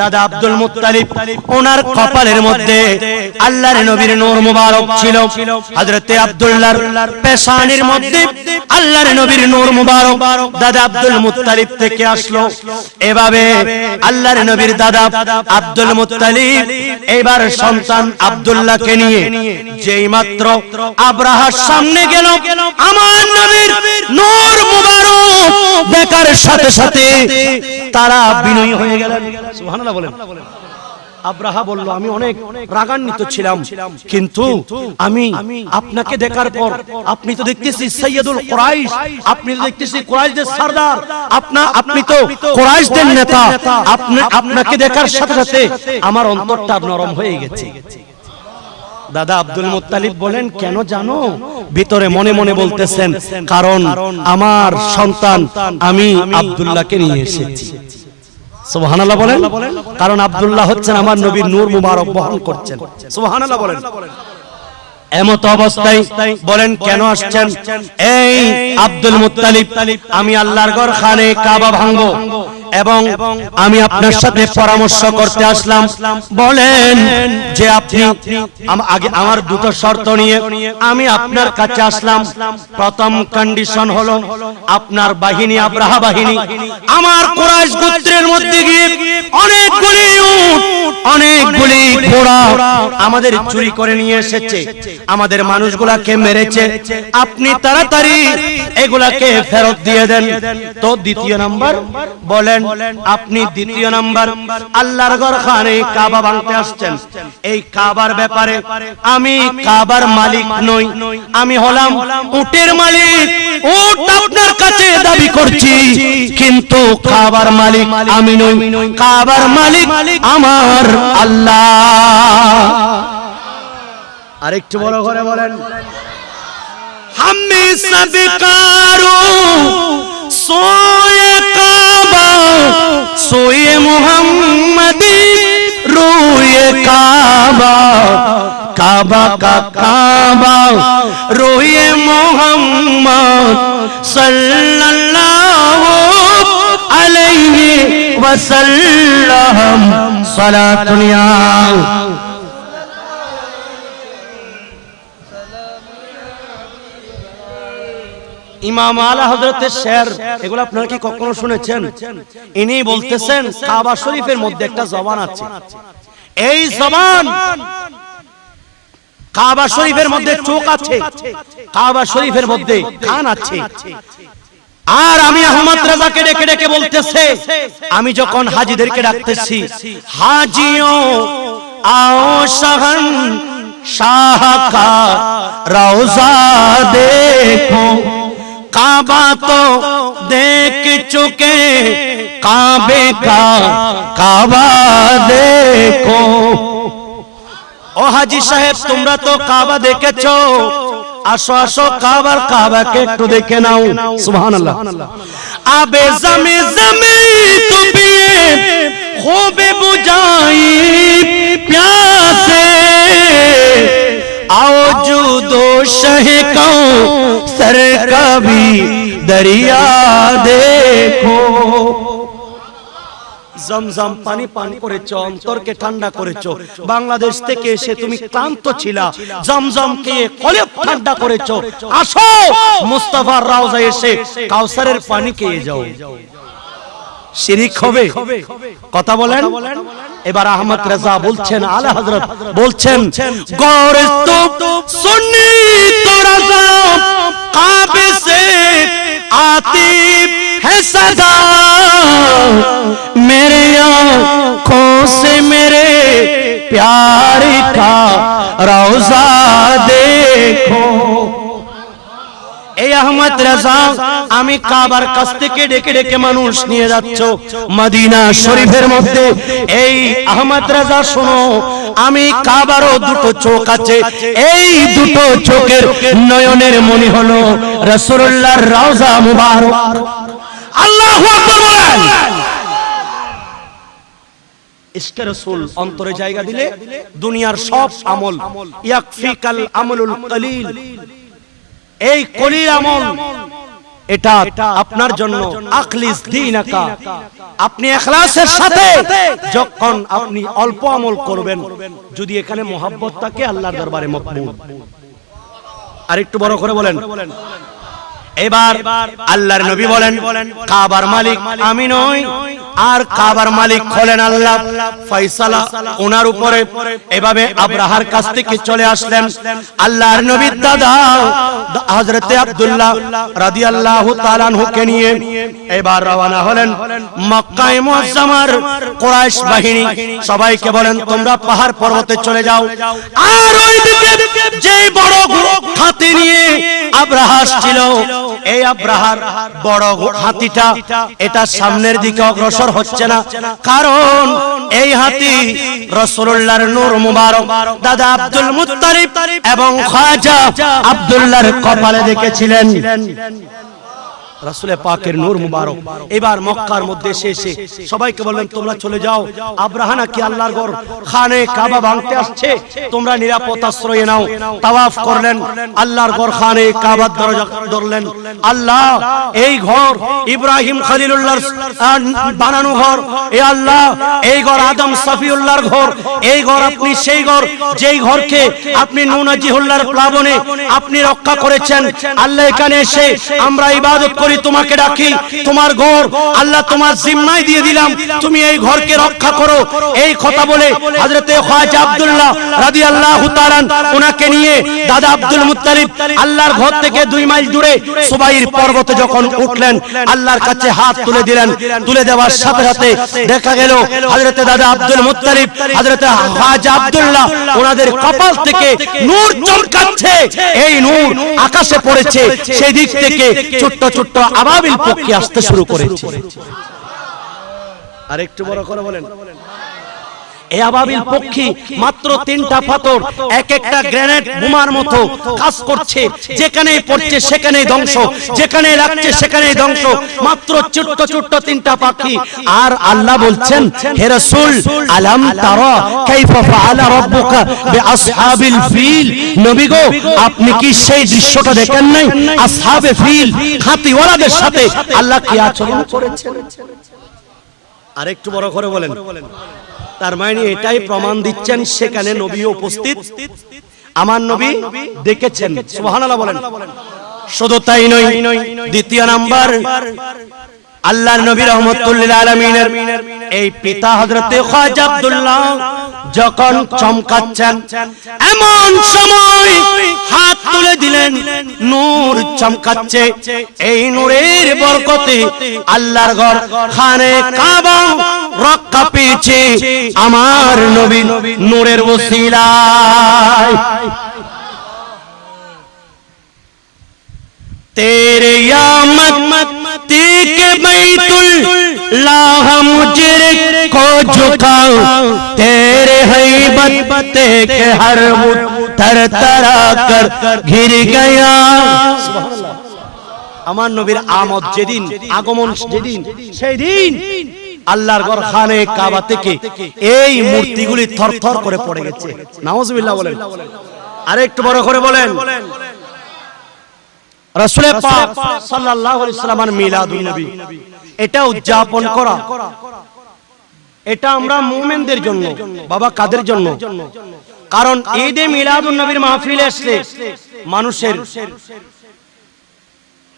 দাদা Abdul Muttalib ওনার কপালের মধ্যে আল্লাহর নবীর নূর মুবারক ছিল। হযরতে আব্দুল্লাহর পেশানির মধ্যে আল্লাহর নবীর নূর মুবারক দাদা আব্দুল মুত্তালিব থেকে আসলো। এভাবে আল্লাহর নবীর দাদা আব্দুল মুত্তালিব এবার সন্তান আব্দুল্লাহকে নিয়ে যেই মাত্র আব্রাহার সামনে গেল, আমার নবীর নূর মুবারক দেখার সাথে সাথে তারা বিনয়ী হয়ে গেলেন। সুবহানাল্লাহ বলেন। আব্রাহা বলল, আমি অনেক রাগান্বিত ছিলাম, কিন্তু আমি আপনাকে দেখার পর, আপনি তো দেখতেছি সৈয়দুল কুরাইশ, আপনি তো দেখতেছি কুরাইশদের সরদার, আপনি তো কুরাইশদের নেতা, আপনাকে দেখার সাথে সাথে আমার অন্তরটা নরম হয়ে গেছে। দাদা আব্দুল মুত্তালিব বলেন, কেন জানো? ভিতরে মনে মনে বলতেছেন, কারণ আমার সন্তান আমি আব্দুল্লাহকে নিয়ে এসেছি। সুবহানাল্লাহ বলেন। কারণ আব্দুল্লাহ হচ্ছেন আমার নবীর নূর মুবারক বহন করছেন। সুবহানাল্লাহ বলেন। এমত অবস্থায় বলেন, কেন আসছেন? এই আব্দুল মুত্তালিব, আমি আল্লাহর ঘর খানে কাবা ভাঙবো এবং আমি আপনার সাথে পরামর্শ করতে আসলাম। বলেন যে আপনি আগে আমার দুটো শর্ত নিয়ে আমি আপনার কাছে আসলাম। প্রথম কন্ডিশন হলো, আপনার বাহিনী, আব্রাহা বাহিনী আমার কুরাইশ গোত্রের মধ্যে গিয়ে অনেকগুলি উট, অনেকগুলি ঘোড়া আমাদের চুরি করে নিয়ে এসেছে, আমাদের মানুষগুলাকে মেরেছে। আপনি তাড়াতাড়ি এগুলাকে ফেরত দিয়ে দেন। তো দ্বিতীয় নাম্বার বলেন, আপনি দ্বিতীয় নাম্বার আল্লাহর ঘর খানে কাবা ভাঙতে আসছেন। এই কাবার ব্যাপারে আমি কাবার মালিক নই, আমি হলাম উটের মালিক। উট আপনার কাছে দাবি করছি, কিন্তু কাবার মালিক আমি নই, কাবার মালিক আমার আল্লাহ। আরেকটু বড় করে বলেন, হাম্মি সবকারু সোয়ে কাবা, সোয়ে মুহাম্মদি রুয়ে কাবা, কাবা কা কাবা রুয়ে মুহাম্মদ সাল্লাল্লাহু আলাইহি ওয়াসাল্লাম। সালাতুন ইয়া ইমাম আলা হযরতের শের, এগুলো আপনারা কি কখনো শুনেছেন? ইনি বলতেছেন, কাবা শরীফের মধ্যে একটা জবান আছে, এই জবান কাবা শরীফের মধ্যে চোখ আছে, কাবা শরীফের মধ্যে কান আছে। আর আমি আহমদ রাজাকে ডেকে ডেকে বলতেছে, আমি যখন হাজীদেরকে ডাকতেছি, হাজিও आओ शहन शाह का रौजा देखो, काबा तो देख चुके, काबे का काबा देखो। ও হাজী সাহেব, তোমরা তো কাবা দেখেছো, আসো আসো কাবার কাবাকে একটু দেখে নাও। সুবহানাল্লাহ। আবে জমি জমি তু পিয়ে খুবে বুঝাই प्यासे, आओ जूदो शह को सर कभी दरिया देखो। জমজম পানি পান করেছো, অন্তরকে ঠান্ডা করেছো। বাংলাদেশ থেকে এসে তুমি ক্লান্ত ছিলা, জমজমকে কলব ঠান্ডা করেছো। আসো মুস্তাফার রওজায় এসে কাউসারের পানি খেয়ে যাও। শিরিক হবে? কথা বলেন। এবার আহমদ রেজা বলছেন, আলা হযরত বলছেন, গৌরে তো সুন্নি তো রাজা কাবে সে आती है सदा, मेरे आँखों से मेरे प्यार का रौजा देखो। এই আহমদ রেজা, আমি কাবার কাছ থেকে ডেকে ডেকে মানুষ নিয়ে যাচ্ছ মদিনা শরীফের মধ্যে। এই আহমদ রেজা শোনো, আমি কাবারও দুটো চোখ আছে, এই দুটো চোখের নয়নের মনি হলো রাসূলুল্লাহর রওজা মুবারক। আল্লাহু আকবার বলেন। ইশকে রাসূল অন্তরে জায়গা দিলে দুনিয়ার সব আমল, ইয়াকফিকাল আমলুল কলিল, এই কলিল আমল এটা আপনার জন্য আখলিস দীনাকা, আপনি ইখলাসের সাথে যখন আপনি অল্প আমল করবেন, যদি এখানে মহব্বত থাকে আল্লাহর দরবারে মকবুল। আর একটু বড় করে বলেন। এবার আল্লাহর নবী বলেন, কাবার মালিক আমি নই, আর কাবার মালিক হলেন আল্লাহ। ফয়সালা ওনার উপরে। এভাবে আব্রাহার কাছ থেকে চলে আসলেন আল্লাহর নবীর দাদা হযরত আব্দুল্লাহ রাদিয়াল্লাহু তাআলা আনহুকে নিয়ে। এবার রওনা হলেন মক্কায়ে মুআজ্জামার কুরাইশ বাহিনী। সবাইকে বলেন তোমরা পাহাড় পর্বতে চলে যাও। আর ওইদিকে যে বড় হাতি নিয়ে আব্রাহা ছিল, এই আব্রাহার বড় হাতিটা এটা সামনের দিকে অগ্রসর হচ্ছে না, কারণ এই হাতি রাসূলুল্লাহর নূর মুবারক দাদা আব্দুল মুত্তালিব এবং খাজা আব্দুল্লাহর কপালে দেখেছিলেন রাসূলের পাকের নূর মুবারক। এবার মক্কার মধ্যে এসে সবাইকে বললেন তোমরা চলে যাও, আব্রাহা নাকি আল্লাহর ঘর খানে কাবা ভাঙতে আসছে, তোমরা নিরাপদ আশ্রয়ে নাও। তাওয়াফ করলেন, আল্লাহর ঘর খানে কাবার দরজা ধরলেন। আল্লাহ এই ঘর ইব্রাহিম খলিলুল্লাহর বানানো ঘর, এ আল্লাহ এই ঘর আদম সফিউল্লাহর ঘর, এই ঘর আপনি সেই ঘর যেই ঘরকে আপনি নূহ নাজিহুল্লাহর প্লাবনে আপনি রক্ষা করেছেন। আল্লাহ এখানে এসে আমরা ইবাদত করি, তোমাকে ডাকি, তোমার ঘর আল্লাহ তোমার জিম্মায় দিয়ে দিলাম, তুমি এই ঘরকে রক্ষা করো। এই কথা বলে হযরত খাজা আব্দুল্লাহ রাদিয়াল্লাহু তাআলা ওনাকে নিয়ে দাদা আব্দুল মুত্তালিব আল্লাহর ঘর থেকে 2 মাইল দূরে সুবাইর পর্বতে যখন উঠলেন, আল্লাহর কাছে হাত তুলে দিলেন। তুলে দেওয়ার সাথে সাথে দেখা গেল হযরত দাদা আব্দুল মুত্তালিব হযরত খাজা আব্দুল্লাহ ওনাদের কপাল থেকে নূর চমকাচ্ছে। এই নূর আকাশে পড়েছে, সেই দিক থেকে ছোট্ট ছোট্ট আবাবিল পক্ষী আসতে শুরু করেছে। আর একটু বড় করে বলেন। এই আবাবিল পক্ষী মাত্র 3টা পাথর, এক একটা গ্রেনেড বোমার মতো কাজ করছে, যেখানেই পড়ছে সেখানেই ধ্বংস, যেখানেই লাগছে সেখানেই ধ্বংস। মাত্র ছোট্ট ছোট্ট 3টা পাখি। আর আল্লাহ বলছেন, হে রাসূল আলাম তারা কাইফা ফাআলা রাব্বুকা বিআসহাবিল ফিল, নবী গো আপনি কি সেই দৃশ্যটা দেখেন নাই? আসহাবে ফিল হাতিওয়ালাদের সাথে আল্লাহ কি আচরণ করেছেন। আর একটু বড় করে বলেন। তার মানে এটাই প্রমাণ দিচ্ছেন সেখানে নবী উপস্থিত, আমার নবী দেখেছেন। সুবহানাল্লাহ বলেন। শুধু তাই নয়, দ্বিতীয় নাম্বার আল্লাহর নবী রাহমাতুল লিল আলামিনের এই পিতা হযরত খাজা আব্দুল্লাহ যখন চমকাচ্ছেন, এমন সময় হাত তুলে দিলেন, নূর চমকাচ্ছে। এই নূরের বরকতে আল্লাহর ঘর খানে কাবা রক্ষা পেয়েছে আমার নবী নূরের ওসিলায়। तेरे यामत के बैतुल्लाह मुजरे को झुकाओ, तेरे हैबत के हर थर थरा कर घिर गया। আমার নবীর আমদ যেদিন, আগমন যেদিন, সেই দিন আল্লাহর ঘর খানে কাবা থেকে এই মূর্তিগুলি থরথর করে পড়ে গেছে। নাউজুবিল্লাহ বলেন। আর একটু বড় করে বলেন। রাসূল পাক সাল্লাল্লাহু আলাইহি ওয়াসাল্লামের মিলাদুন নবী, এটা উদযাপন করা, এটা আমরা মুমিনদের জন্য। বাবা কাদের জন্য? কারণ ঈদে মিলাদুন নবীর মাহফিলে আসলে মানুষের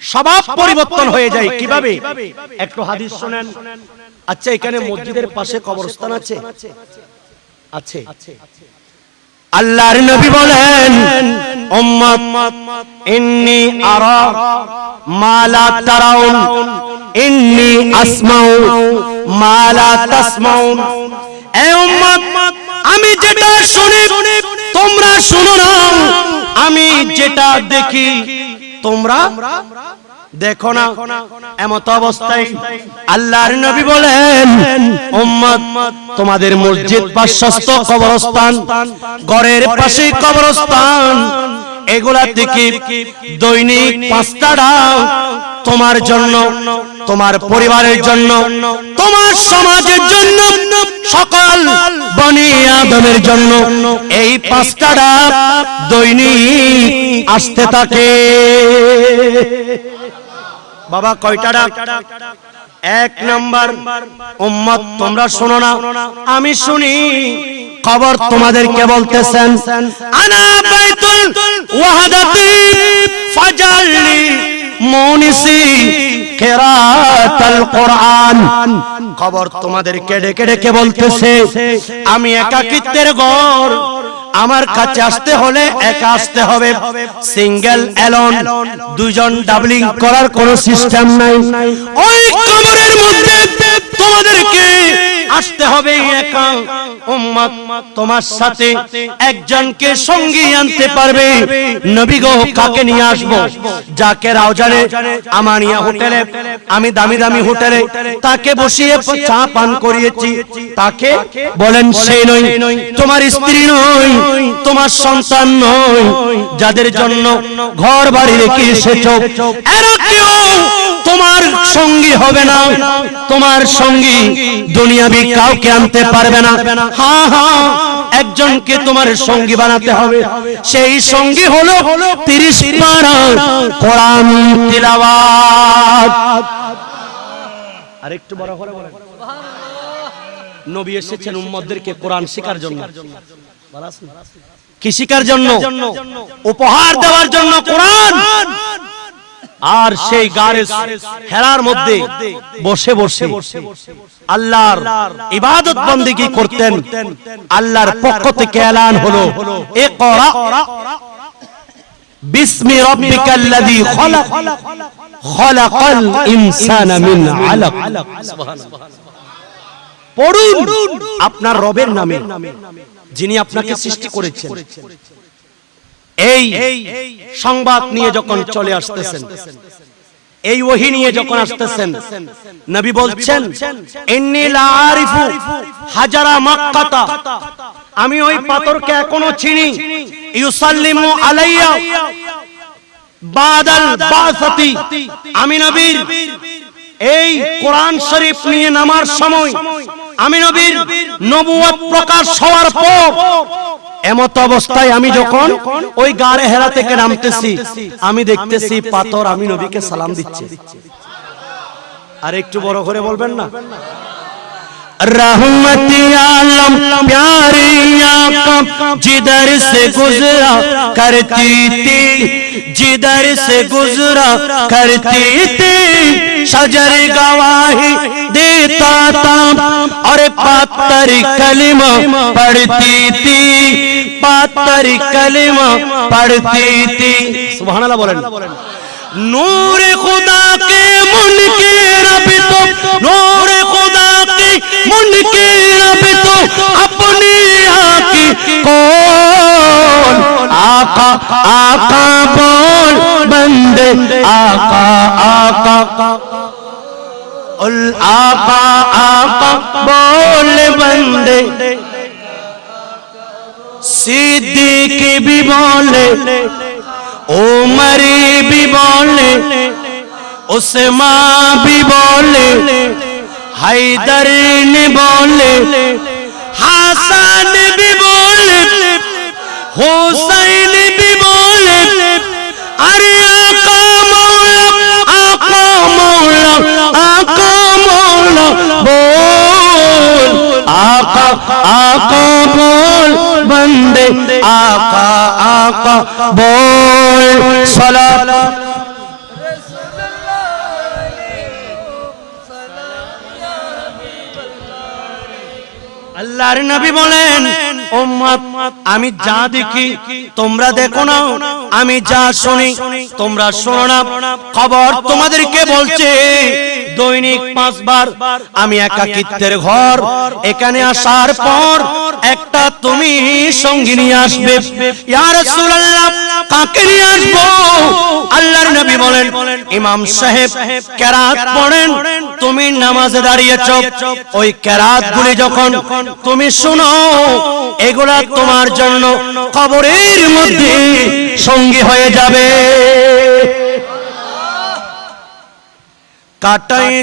স্বভাব পরিবর্তন হয়ে যায়। কিভাবে? একটু হাদিস শুনেন। আচ্ছা, এখানে মসজিদের পাশে কবরস্থান আছে? আছে। আল্লাহর নবী বলেন, উম্মত ইন্নী আরা মা লা তারাউন, ইন্নী আসমাউ মা লা তাসমাউন। এ উম্মত, আমি যেটা শুনি তোমরা শুনো না, আমি যেটা দেখি তোমরা দেখো না। এমত অবস্থায় আল্লাহর নবী বলেন, উম্মত তোমাদের মসজিদ পার্শ্বস্থ কবরস্থান, ঘরের পাশে কবরস্থান, এগুলা থেকে দৈনিক 5টা ডাক তোমার জন্য, তোমার পরিবারের জন্য, তোমার সমাজের জন্য, সকল বনি আদমের জন্য এই 5টা ডাক দৈনিক আসতে থাকে। বাবা কয়টা ডাক? এক নাম্বার, উম্মত তোমরা শোনো না, আমি শুনি। খবর তোমাদেরকে বলতেছেন, আনা বাইতুল ওয়াহদাতি ফাজালনি মুনিসি কিরাতাল কোরআন। খবর তোমাদেরকে ডেকে ডেকে বলতেছে, আমি একাকিত্বের ঘর, আমার কাছে আসতে হলে একা আসতে হবে, সিঙ্গেল অ্যালোন, দুইজন ডাবলিং করার কোনো সিস্টেম নাই। ওই কবরের মধ্যে তোমাদেরকে আসতে হবে একা। উম্মত তোমার সাথে একজনকে সঙ্গী আনতে পারবে। নবী গো কাকে নিয়ে আসবো? যাকে রাউজানে আমানিয়া হোটেলে, আমি দামি দামি হোটেলে তাকে বসিয়ে চা পান করিয়েছি, তাকে বলেন সেই নয়। তোমার স্ত্রী নয়, তোমার সন্তান নয়, যাদের জন্য ঘর বাড়ি রেখে এসেছো, এরা কেউ তোমার সঙ্গী হবে না। তোমার সঙ্গী দুনিয়াবি কাউকে আনতে পারবে না। হ্যাঁ হ্যাঁ, একজনকে তোমার সঙ্গী বানাতে হবে। সেই সঙ্গী হলো 30 পারা কোরআন তিলাওয়াত। আরেকটু বড় করে বলেন, নবী এসেছেন উম্মতদেরকে কোরআন শেখার জন্য। কি শেখার জন্য? উপহার দেওয়ার জন্য কোরআন। আর সেই গারে হেরার মধ্যে বসে বসে আল্লাহর ইবাদত বন্দেগী করতেন। আল্লাহর পক্ষ থেকে এলান হলো, ইকরা বিসমি রাব্বিকাল্লাযী খালাক, খালাকাল ইনসানা মিন আলাক। সুবহানাল্লাহ। পড়ুন আপনার রবের নামে, যিনি আপনাকে সৃষ্টি করেছেন। এই সংবাদ নিয়ে যখন চলে আসতেছেন, এই ওহী নিয়ে যখন আসতেছেন, নবী বলছেন, ইন্নী লা আরিফু হাজারা মক্কাতা, আমি ওই পাথরকে এখনো চিনি। ইউসাল্লিমু আলাইয়া বাদাল বাসাতি, আমি নবীর এই কোরআন শরীফ নিয়ে নামার সময়, আমি নবীর নবুয়ত প্রকাশ হওয়ার পর, এমত অবস্থায় আমি যখন ওই গারে হেরা থেকে নামতেছি, আমি দেখতেছি পাথর আমি নবীকে সালাম দিচ্ছে। আর একটু বড় করে বলবেন না, रहमती आलम प्यारी आका जिधर से गुजरा करती थी, जिधर से गुजरा करती थी, शजर गवाही देता था और पत्थर कलिमा पढ़ती थी, पत्थर कलिमा पढ़ती थी। सुभान अल्लाह बोलें। नूर खुदा के मुनकिर भी तो, नूर खुदा के मुनकिर भी तो अपनी आँखी कौन, आका आका बोल बंदे, आका आका उल आका आका बोल बंदे। सिद्दीक भी बोले, उमर भी बोले, उस्मान भी बोले, हैदर ने बोले, हसन भी बोले, हुसैन भी बोले, अरे आका मौला, आका मौला, आका मौला बोल, आका आका बोल बंदे, आका आका बोल। सलात আল্লাহর নবী বলেন, উম্মত আমি যা দেখি তোমরা দেখো না, আমি যা শুনি তোমরা শোনো না। খবর তোমাদেরকে বলছে, দৈনিক 5 বার আমি একাকিত্বের ঘর, এখানে আসার পর একটা তুমি সঙ্গী নিয়ে আসবে। ইয়া রাসূলুল্লাহ কাকে নিয়ে আসবো? আল্লাহর নবী বলেন, ইমাম সাহেব কেরাত পড়েন, তুমি নামাজে দাঁড়িয়েছো, ওই কেরাত গুলি যখন তুমি শুনো, এগুলা তোমার জন্য কবরের মধ্যে সঙ্গী হয়ে যাবে। কাটাই